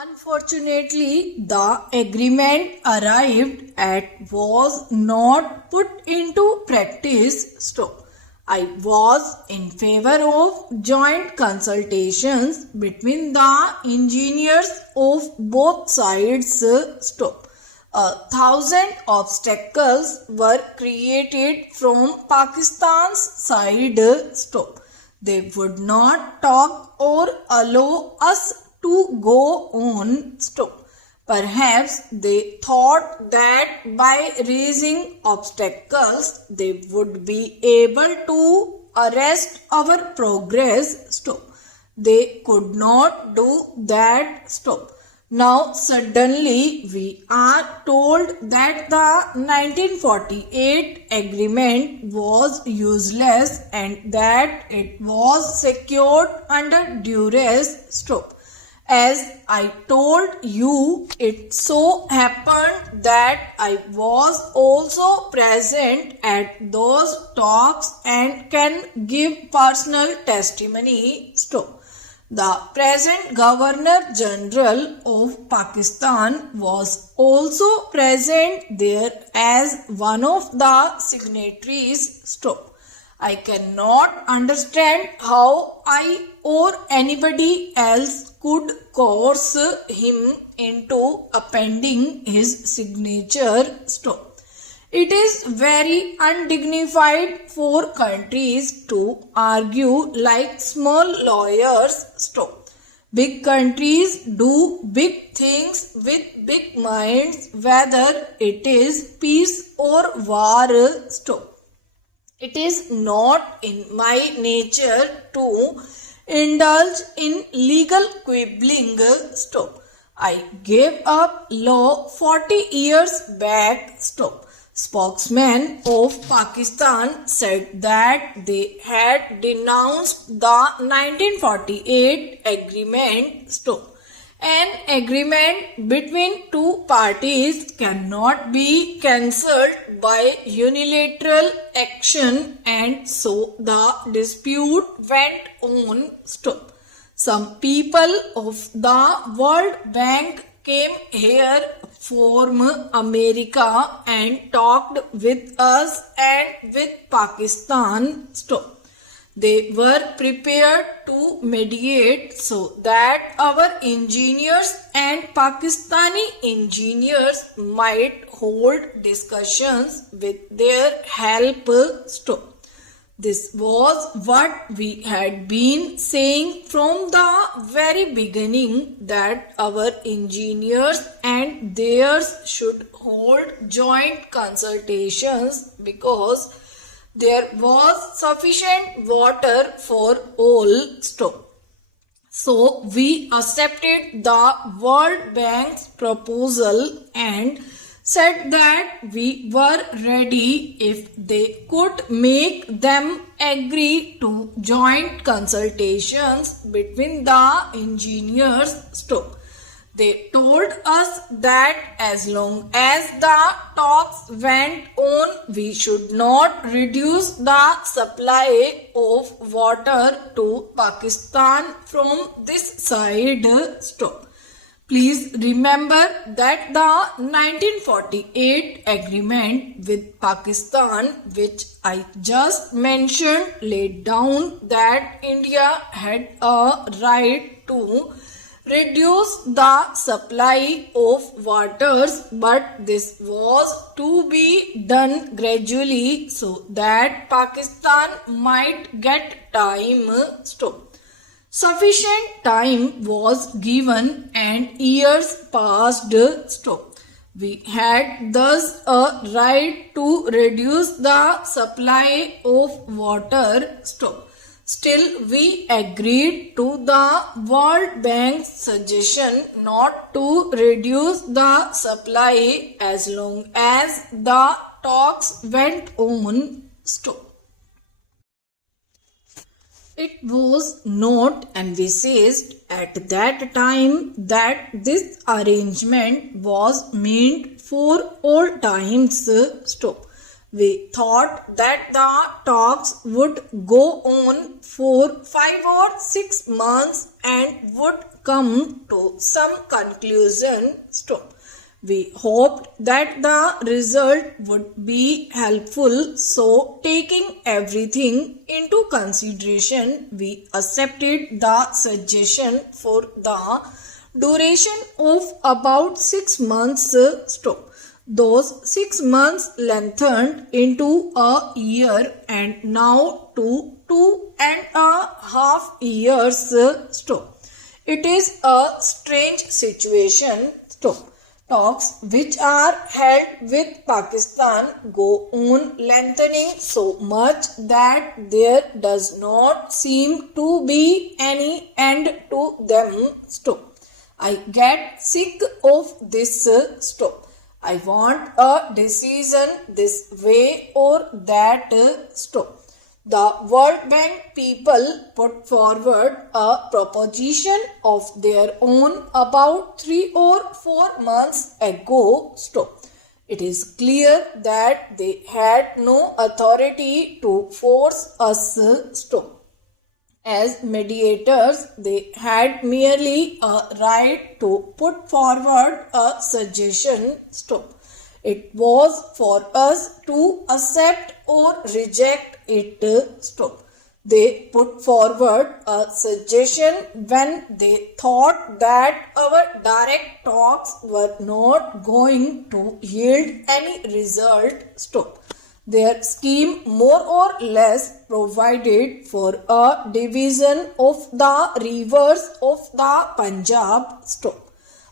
Unfortunately, the agreement arrived at was not put into practice. Stop. I was in favor of joint consultations between the engineers of both sides. Stop. 1,000 obstacles were created from Pakistan's side. Stop. They would not talk or allow us to go on. Stop. Perhaps they thought that by raising obstacles they would be able to arrest our progress. Stop. They could not do that. Stop. Now suddenly we are told that the 1948 agreement was useless and that it was secured under duress. Stop. As I told you, it so happened that I was also present at those talks and can give personal testimony. Stop. The present Governor General of Pakistan was also present there as one of the signatories. Stop. I cannot understand how I or anybody else could coerce him into appending his signature. Stop. It is very undignified for countries to argue like small lawyers. Stop. Big countries do big things with big minds, whether it is peace or war. Stop. It is not in my nature to indulge in legal quibbling. Stop. I gave up law 40 years back. Stop. Spokesman of Pakistan said that they had denounced the 1948 agreement. Stop. An agreement between two parties cannot be cancelled by unilateral action, and so the dispute went on. Stop. Some people of the World Bank came here from America and talked with us and with Pakistan. Stop. They were prepared to mediate so that our engineers and Pakistani engineers might hold discussions with their help. Stop. This was what we had been saying from the very beginning, that our engineers and theirs should hold joint consultations because there was sufficient water for all. Stop. So we accepted the World Bank's proposal and said that we were ready if they could make them agree to joint consultations between the engineers. Stop. They told us that as long as the talks went on, we should not reduce the supply of water to Pakistan from this side. Stop. Please remember that the 1948 agreement with Pakistan, which I just mentioned, laid down that India had a right to reduce the supply of waters, but this was to be done gradually so that Pakistan might get time. Stop. Sufficient time was given and years passed. Stop. We had thus a right to reduce the supply of water. Stop. Still, we agreed to the World Bank's suggestion not to reduce the supply as long as the talks went on. Stop. It was not envisaged at that time that this arrangement was meant for all times. Stop. We thought that the talks would go on for 5 or 6 months and would come to some conclusion. We hoped that the result would be helpful, so taking everything into consideration, we accepted the suggestion for the duration of about 6 months. Those 6 months lengthened into a year and now to 2.5 years. It is a strange situation. Talks which are held with Pakistan go on lengthening so much that there does not seem to be any end to them. I get sick of this. I want a decision this way or that. The World Bank people put forward a proposition of their own about 3 or 4 months ago. It is clear that they had no authority to force us. As mediators, they had merely a right to put forward a suggestion. It was for us to accept or reject it. They put forward a suggestion when they thought that our direct talks were not going to yield any result. Their scheme more or less provided for a division of the rivers of the Punjab.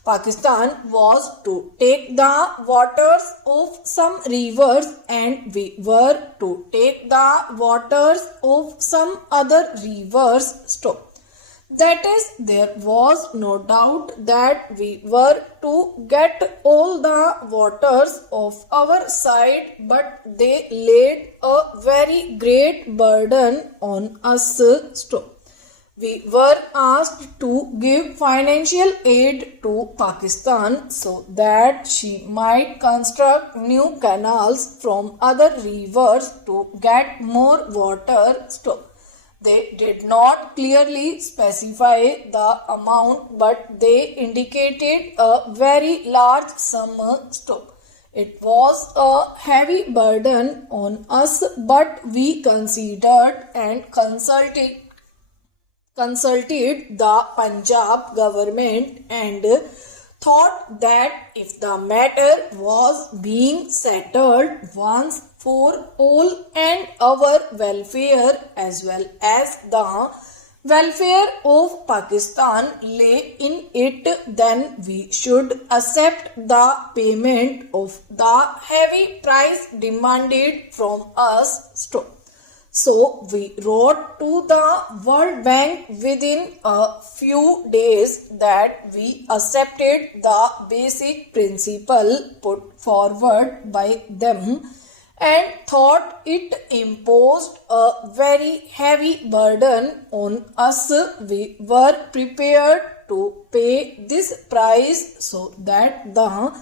Pakistan was to take the waters of some rivers and we were to take the waters of some other rivers. That is, there was no doubt that we were to get all the waters of our side, but they laid a very great burden on us. We were asked to give financial aid to Pakistan so that she might construct new canals from other rivers to get more water. They did not clearly specify the amount, but they indicated a very large sum. It was a heavy burden on us, but we considered and consulted the Punjab government and thought that if the matter was being settled once for all and our welfare as well as the welfare of Pakistan lay in it, then we should accept the payment of the heavy price demanded from us. So we wrote to the World Bank within a few days that we accepted the basic principle put forward by them and thought it imposed a very heavy burden on us. We were prepared to pay this price so that the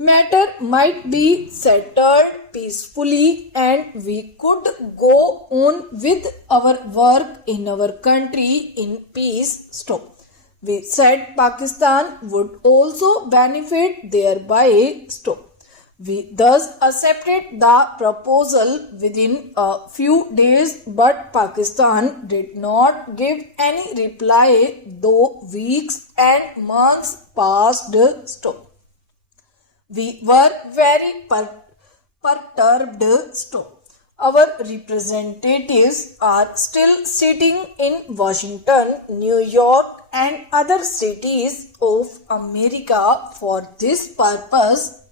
matter might be settled peacefully and we could go on with our work in our country in peace. We said Pakistan would also benefit thereby. We thus accepted the proposal within a few days, but Pakistan did not give any reply, though weeks and months passed. We were very perturbed. Our representatives are still sitting in Washington, New York, and other cities of America for this purpose.